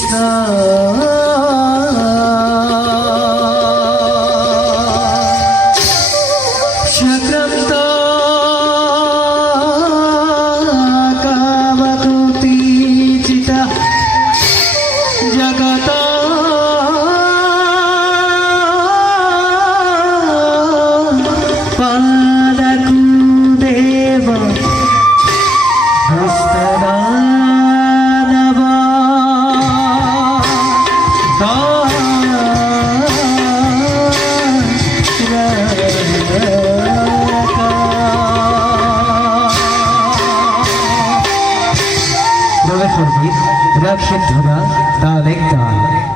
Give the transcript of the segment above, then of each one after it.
কৃষ্ণ সক্রান্ত কামতুতিচিতা জগত পাদকুদেব Rakshidhana Dalekdal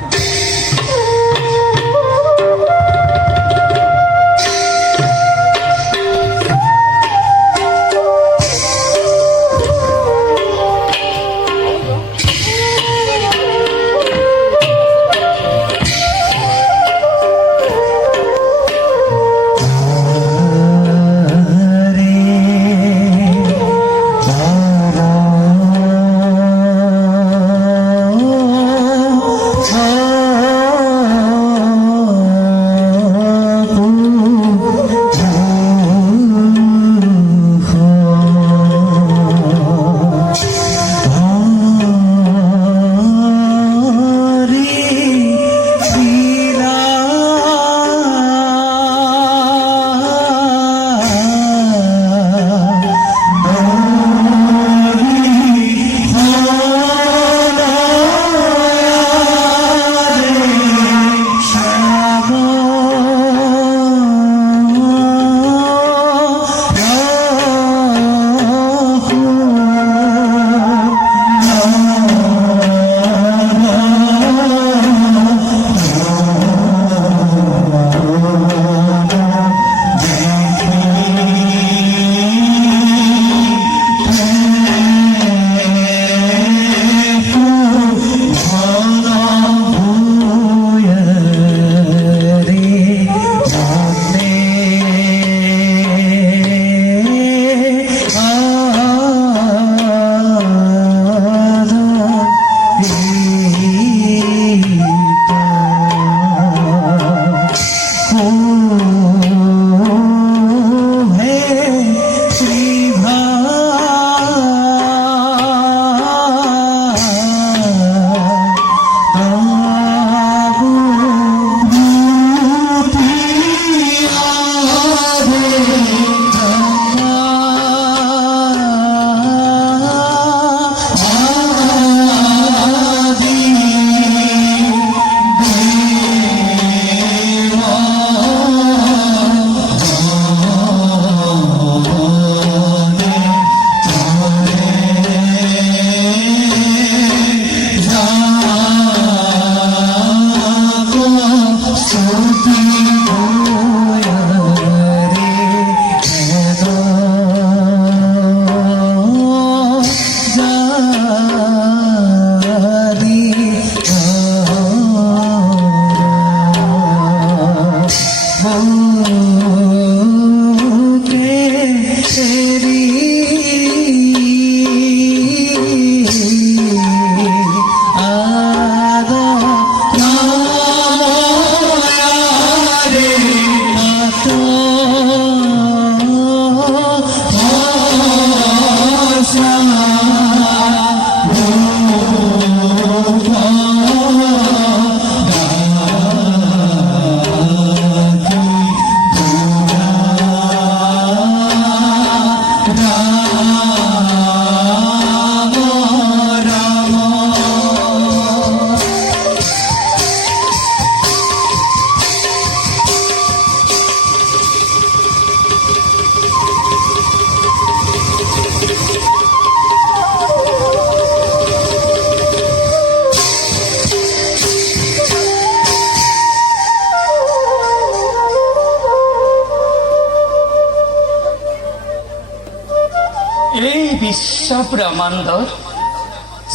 বিশ্বব্রহ্মাণ্ড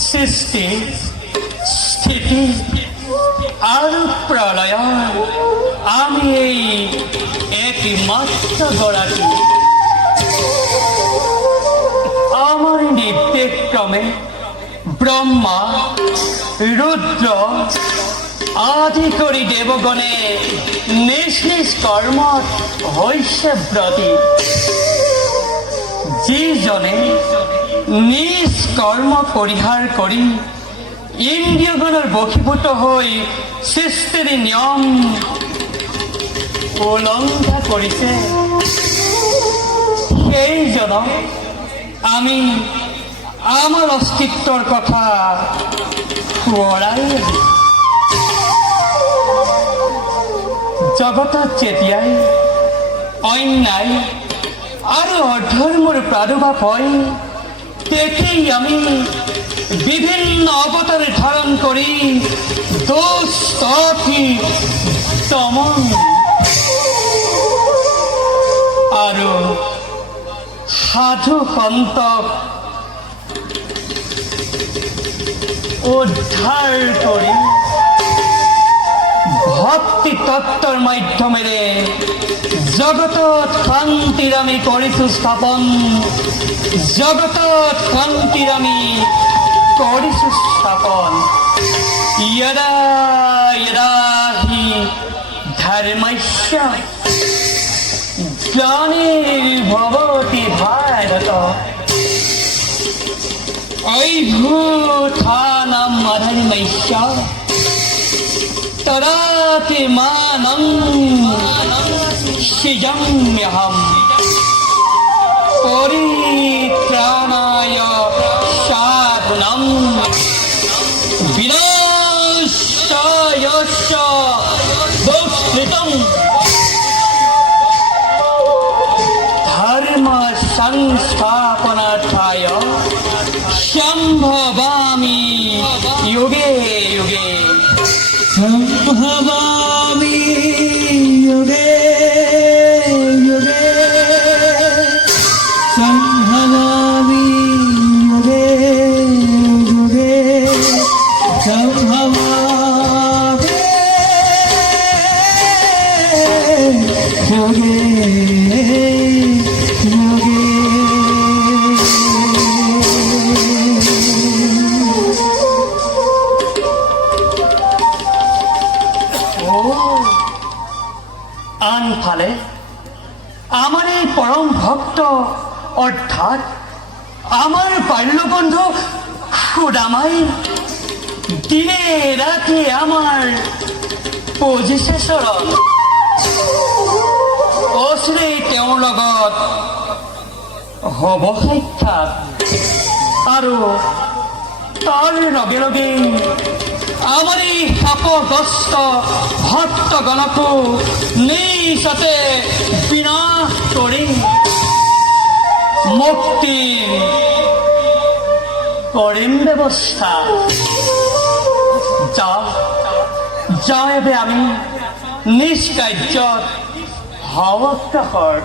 সৃষ্টি স্থিতি আর প্রলয় আমি এই একমাত্র গড়াটি আমার নির্দেশক্রমে ব্ৰহ্মা ৰুদ্ৰ আদি কৰি দেৱগণে নিজ নিজ কৰ্মত হৈছে ব্ৰতী। যিজনে নিজ কৰ্ম পৰিহাৰ কৰি ইন্দ্ৰিয়গণৰ বশীভূত হৈ সৃষ্টিৰ নিয়ম উলংঘা কৰিছে, সেইজনক আমি আমাৰ অস্তিত্বৰ কথা সোঁৱৰাই দিছোঁ। জগতত যেতিয়াই অন্যায় আৰু অধৰ্মৰ প্ৰাদুৰ্ভাৱ হয়, তেতিয়াই আমি বিভিন্ন অৱতাৰ ধাৰণ কৰি দুষ্ট দমন আৰু সাধু সন্তক উদ্ধাৰ কৰি ভক্তি তত্ত্বৰ মাধ্যমেৰে জগতত শান্তিৰ আমি কৰিছোঁ স্থাপন, জগতত শান্তিৰ আমি কৰিছোঁ স্থাপন। यदा यदा हि धर्मस्य ग्लानिर्भवति भारत अभूत्थानम् अधर्मस्य तदात्मानं सृजाम्यहम् परित्राणाय साधनं विनाशाय च दुष्कृतं धर्म संस्थापनार्थाय संभवामि युगे युगे। संभवामि युगे युगे, संभवामि युगे युगे, संभवामि युगे युगे। আনফালে আমাৰ এই পৰম ভক্ত অৰ্থাৎ আমাৰ বাল্যবন্ধু সুদামাই দিনে ৰাতি আমাৰ পজিছে চৰণ। অচিৰেই তেওঁৰ লগত হ'ব সাক্ষাৎ আৰু তাৰ লগে লগে আমাৰ এই শাপগ্ৰস্ত ভক্তগণকো নিশতে বিনাশ কৰি মুক্তি কৰিম ব্যৱস্থা। যাওঁ আমি নিজ কাৰ্যত অগ্ৰসৰ।